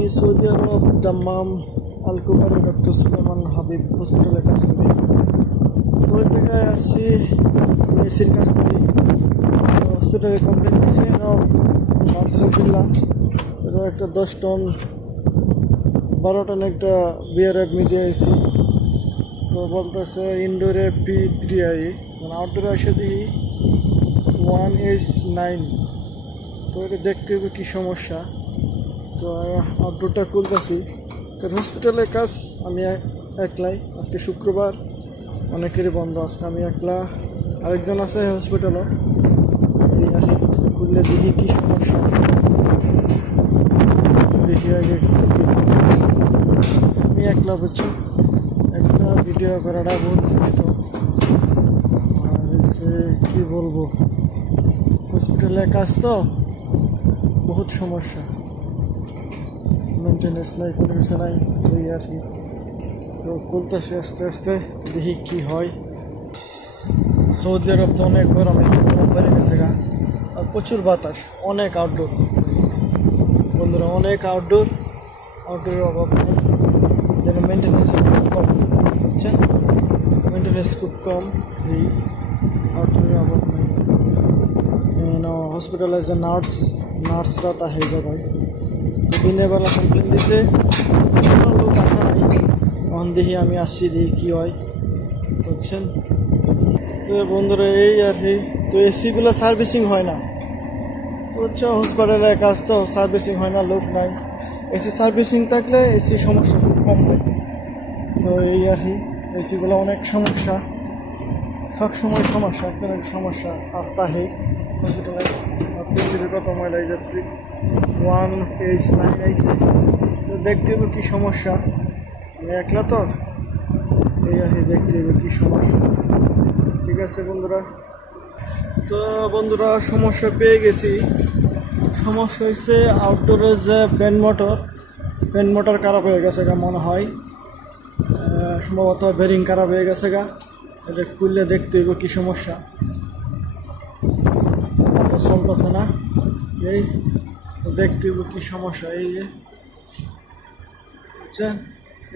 আমি সৌদি আরব দাম্মাম আল কুবারে ডক্টর সুলেমান হাবিব হসপিটালে কাজ করি। ওই জায়গায় আসছি, এসির কাজ করি। হসপিটালে কমপ্লেন দিয়েছে নার্সিংবিল্লা এরা একটা 10 টন 12 টন একটা বিআরএফ মিডিয়া এসি। তো বলতেছে ইনডোরে P3i, মানে আউটডোরে এসে দিই 1H9। তো এটা দেখতে হবে কী সমস্যা। তো আউটডোরটা খুলতেছি, কারণ হসপিটালে কাজ আমি একলাই। আজকে শুক্রবার, অনেকেরই বন্ধ। আজকে আমি একলা, আরেকজন আছে হসপিটালও। এই আর খুললে দেখি কী সমস্যা, দেখি আগে। আমি একলা, বুঝছো, একটা ভিডিও করাটা বহুত কষ্ট। আর হচ্ছে কী বলবো, হসপিটালে কাজ তো বহুত সমস্যা, মেনটেন্যান্স নাই, কোনো কিছু নাই। এই আর কি। তো খুলতেছি আস্তে আস্তে, দেখি কি হয়। সৌদি আরব তো অনেক গরম, গরম বেড়ে গেছে গা, আর প্রচুর বাতাস, অনেক আউটডোর বন্ধুরা, অনেক আউটডোরের অভাব নেই। যেন মেনটেন্যান্স খুব কম, বুঝছেন, মেনটেন্যান্স খুব কম, এই আউটডোরের অভাব নেই। হসপিটালে যে নার্সরা তা হয়ে যায়। তো দিনের বেলা কমপ্লেন দিতে কোনো লোক আসা নাই। তখন দেখি আমি আসছি, দেখি কী হয়, বুঝছেন। তো বন্ধুরা এই আর কি। তো এসিগুলো সার্ভিসিং হয় না, বুঝছো, হসপিটালের কাজ তো সার্ভিসিং হয় না, লোক নাই। এসি সার্ভিসিং থাকলে এসি সমস্যা খুব কম হয়। তো এই আর কি, এসিগুলো অনেক সমস্যা, সবসময় সমস্যা, একটা সমস্যা আসতে হয় হসপিটালে। পিসিবি কত ময়লা, এই যে 1H9 আইছে। তো দেখতে হবে কী সমস্যা, আমি একলা তো, এই আর কি, দেখতে হবে কী সমস্যা। ঠিক আছে বন্ধুরা। তো বন্ধুরা, সমস্যা পেয়ে গেছি। সমস্যা হয়েছে আউটডোরের যে ফ্যান মোটর খারাপ হয়ে গেছে গা, মনে হয় সম্ভবত বেরিং খারাপ হয়ে গেছে গা। এটা খুললে দেখতে হইব কী সমস্যা, চলতেছে না। এই দেখতে হইব কী সমস্যা, এই যে বুঝছেন।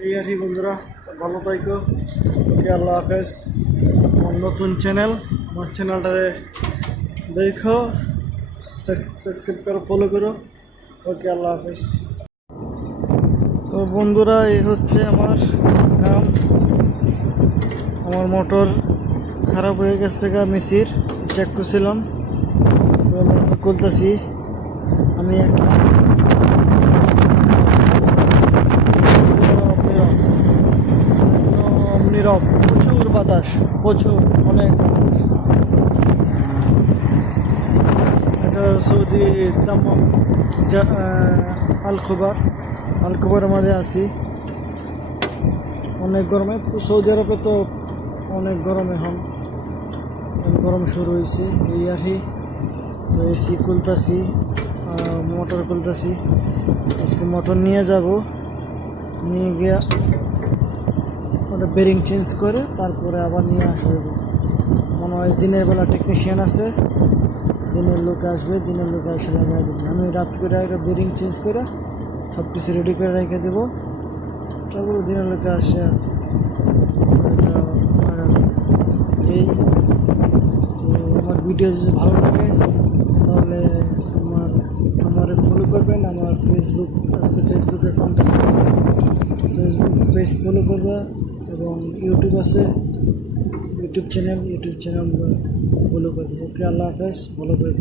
এই আর কি বন্ধুরা, ভালো থাইকো। ওকে, আল্লাহ হাফেজ। আমার নতুন চ্যানেল, আমার চ্যানেলটারে দেখো, সাবস্ক্রাইব করো, ফলো করো। ওকে, আল্লাহ হাফেজ। তো বন্ধুরা, এই হচ্ছে আমার কাম। আমার মোটর খারাপ হয়ে গেছে গা, মেসির চেক করছিলাম। তো মোটর খুলতেছি আমি একটা, নীরব, প্রচুর বাতাস, প্রচুর, অনেক বাতাস। এটা সৌদি দাম্মাম আল কুবারের মাঝে আছি। অনেক গরমে, সৌদি আরবে তো অনেক গরম, এখন গরম শুরু হয়েছে। এই আর কি। তো এসি খুলতেছি, মোটর খুলতেছি। আজকে মোটর নিয়ে যাব, নিয়ে গিয়ে ওটা বেরিং চেঞ্জ করে তারপরে আবার নিয়ে আসবে। মনে হয় দিনের বেলা টেকনিশিয়ান আছে, দিনের লোক আসবে, দিনের লোক এসে লাগাই দেবে। আমি রাত করে একটা বেরিং চেঞ্জ করে সব কিছু রেডি করে রেখে দেবো, তারপরে দিনের লোকে আসে লাগাবে। এই তো আমার ভিডিও যদি ভালো লাগে তাহলে আমার ফলো করবেন। আমার ফেসবুক আছে, ফেসবুক অ্যাকাউন্ট আছে, ফেসবুক পেজ ফলো করবে। এবং ইউটিউব আছে, ইউটিউব চ্যানেল ফলো করবে। ওকে, আল্লাহ হাফেজ, ভালো করে।